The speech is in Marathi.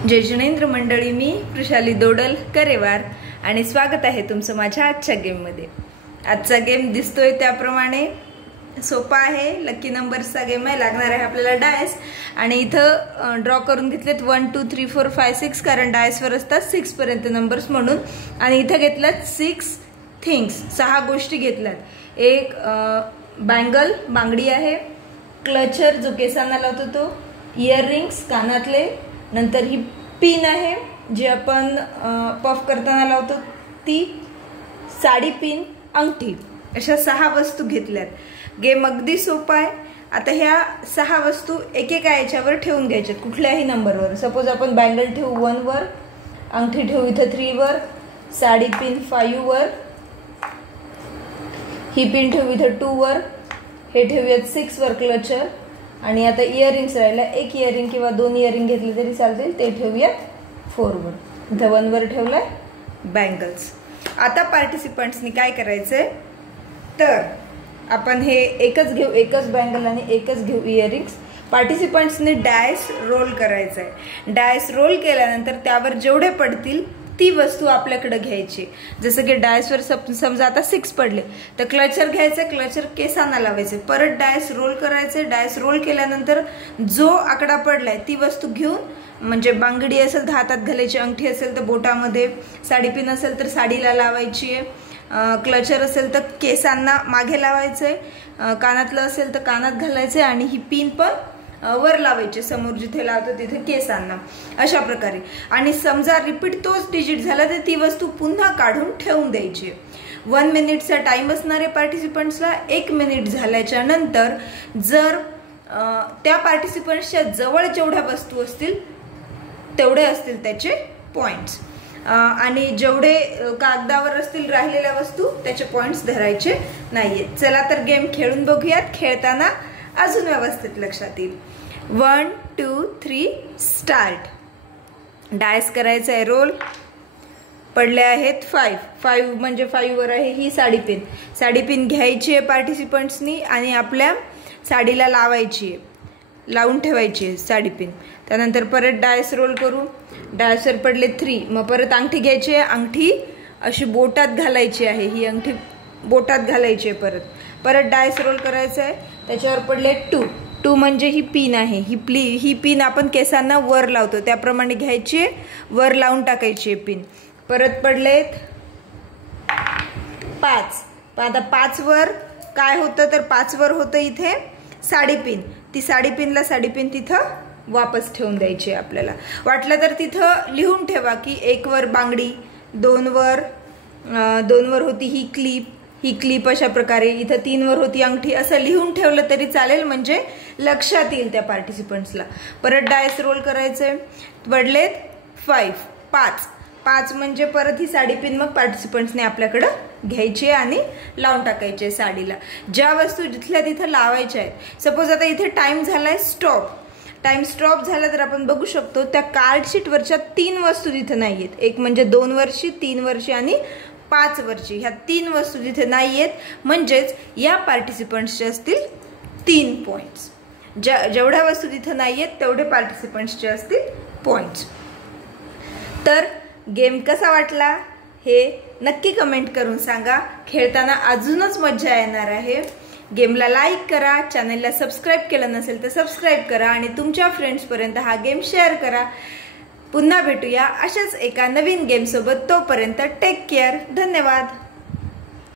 जय जिनेंद्र मंडळी, मी वृषाली दोडल करेवार आणि स्वागत आहे तुमचं माझ्या आजच्या गेम मध्ये। आजचा गेम दिसतोय त्याप्रमाणे सोपा आहे, लकी नंबर्सचा गेम आहे। लागणार आहे आपल्याला डायस आणि इथं ड्रॉ करून घेतलेत 1 2 3 4 5 6 कारण डायस वर असतात 6 पर्यंत नंबर्स म्हणून। आणि इथं घेतल्यात 6 थिंग्स, 6 गोष्टी घेतल्यात। एक बँगल बांगडी आहे, क्लचर जो केसांना लावतो तो, इयररिंग्स कानातले, नंतर ही पिन आहे जी आपण पफ करताना लावतो ती, साडी पिन, अंगठी, अशा 6 वस्तू घेतल्यात। गेम अगदी सोपा आहे। आता ह्या 6 वस्तू एकेका याच्यावर ठेवून घ्यायच्यात कुठल्याही नंबरवर। सपोज आपण बँगल ठेवू 1 वर, अंगठी ठेवू इथं 3 वर, साडी पिन 5 वर, ही पिन ठेवू इथं 2 वर, हे ठेवूयात 6 वर क्लचर। आणि आता इयरिंग्स राहिला, एक इयरिंग किंवा 2 इयरिंग घेतले तरी चालतील, ते ठेवूयात 4 वर। इथं 1 वर ठेवलाय बँगल्स। आता पार्टिसिपंट्सनी काय करायचंय तर आपण हे एकच घेऊ, एकच बँगल आणि एकच घेऊ इयरिंग्स। पार्टिसिपंट्सनी डायस रोल करायचंय। डायस रोल केल्यानंतर त्यावर जेवढे पडतील ती वस्तू आपल्याकडे घ्यायची। जसं की डायसवर समजा आता 6 पडले तर क्लचर घ्यायचं, क्लचर केसांना लावायचे, परत डायस रोल करायचे। डायस रोल केल्यानंतर जो आकडा पडलाय ती वस्तू घेऊन, म्हणजे बांगडी असेल तर हातात घालायची, अंगठी असेल तर बोटामध्ये, साडी पिन असेल तर साडीला लावायची, क्लचर असेल तर केसांना मागे लावायचंय, कानातलं असेल तर कानात घालायचंय आणि ही पिन पण वर लावायचे, समोर जिथे लावतो तिथे केसांना, अशा प्रकारे। आणि समजा रिपीट तोच डिजिट झाला तर ती वस्तू पुन्हा काढून ठेवून द्यायची। 1 मिनिटचा टाइम असणार आहे पार्टिसिपंट्सला। 1 मिनिट झाल्याच्या नंतर जर त्या पार्टिसिपंट्सच्या जवळ जेवढ्या वस्तू असतील तेवढे असतील त्याचे पॉइंट्स, आणि जेवढे कागदावर असतील राहिलेल्या वस्तू त्याचे पॉइंट्स धरायचे नाहीये। चला तर गेम खेळून बघूयात, खेळताना अजून व्यवस्थित लक्षात येईल। 1 2 3 स्टार्ट। डायस करायचा आहे रोल, पडले आहेत 5 म्हणजे 5 वर आहे ही साडी पिन। साडी पिन घ्यायची आहे पार्टिसिपंट्सनी आणि आपल्या साडीला लावायची आहे, लावून ठेवायची आहे साडी पिन। त्यानंतर परत डायस रोल करू, डायसवर पडले 3, मग परत अंगठी घ्यायची आहे, अंगठी अशी बोटात घालायची आहे, ही अंगठी बोटात घालायची आहे। परत डायस रोल करायचं आहे, त्याच्यावर पडले 2 म्हणजे ही पिन आहे, ही पिन आपण केसांना वर लावतो त्याप्रमाणे घ्यायची, वर लावून टाकायची आहे पिन। परत पडलेत 5, आता 5 वर काय होतं तर 5 वर होतं इथे साडी पिन। ती साडी पिन तिथं वापस ठेवून द्यायची आपल्याला। वाटलं तर तिथं लिहून ठेवा की 1 वर बांगडी, 2 वर होती ही क्लिप अशा प्रकारे, इथं 3 वर होती अंगठी, असं लिहून ठेवलं तरी चालेल, म्हणजे लक्षात येईल त्या पार्टिसिपंट्सला। परत डायस रोल करायचे, पडलेत 5 म्हणजे परत ही साडी पिन मग पार्टिसिपंट्सने आपल्याकडे घ्यायची आणि लावून टाकायची साडीला। ज्या वस्तू जिथल्या तिथं लावायच्या आहेत। सपोज आता इथे टाइम झालाय टाइम स्टॉप झाला तर आपण बघू शकतो त्या कार्ड शीट वरच्या 3 वस्तू तिथे नाहीयेत। एक म्हणजे 2 वर्षी, 3 वर्षी आणि 5 वर्षी, ह्या 3 वस्तू तिथे नाहीयेत, म्हणजेच या पार्टिसिपंट्सचे असतील 3 पॉइंट्स। जेवढ्या वस्तू तिथे नाहीयेत तेवढे पार्टिसिपंट्सचे असतील पॉइंट्स। तर गेम कसा वाटला हे नक्की कमेंट करून सांगा। खेळताना अजूनच मजा येणार आहे। गेमला लाईक करा, चॅनलला सबस्क्राईब केलं नसेल तर सबस्क्राईब करा आणि तुमच्या फ्रेंड्स पर्यंत हा गेम शेअर करा। पुन्हा भेटूया अशाच एका नवीन गेम सोबत, तोपर्यंत टेक केअर, धन्यवाद।